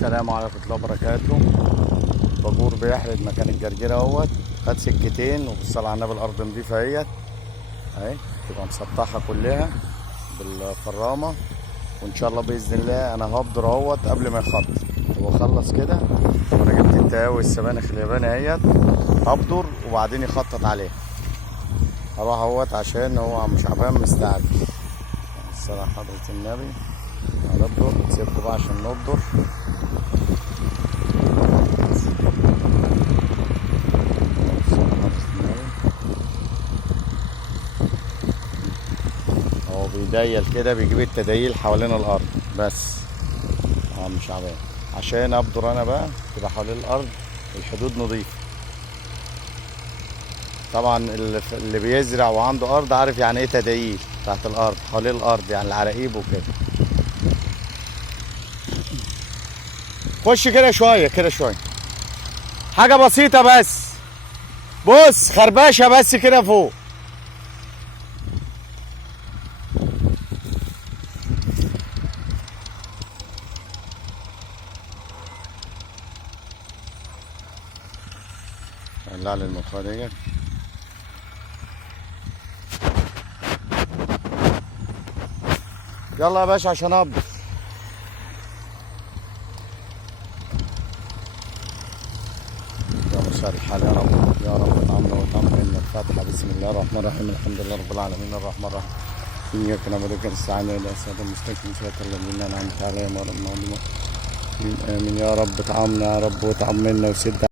السلام عليكم ورحمة الله وبركاته. الباجور بيحرد مكان الجرجير اهوت، خد سكتين وبص على النبي الارض نضيفة اهيت اهي، تبقى مسطحة كلها بالفرامة، وان شاء الله باذن الله انا هبدر اهوت قبل ما يخطط. واخلص كده وانا جبت التهاوي السبانخ الياباني اهيت، هبدر وبعدين يخطط عليها. هروح اهوت عشان هو مش عارفان مستعجل. الصلاة حضرة النبي، هنبدر سيبكوا بقى عشان نبدر. هو بيديل كده، بيجيب التدايل حوالين الارض بس مش عارف عشان ابدر انا بقى تبقى حوالين الارض الحدود نظيفه. طبعا اللي بيزرع وعنده ارض عارف يعني ايه تدايل تحت الارض حوالين الارض، يعني العراقيب وكده. خش كده شويه كده شويه، حاجه بسيطه بس، بص خربشه بس كده فوق. ولع لي المطفاه ديت. يلا يا باشا عشان ابدر. يا مساء الحال يا رب، يا رب اطعمنا وطعمنا. الفاتحه. بسم الله الرحمن الرحيم، الحمد لله رب العالمين الرحمن الرحيم، إياك نعبد وإياك نستعين، اهدنا الصراط المستقيم صراط الذين أنعمت عليهم غير المغضوب عليهم. آمين يا رب. اطعمنا يا رب وطعمنا وسد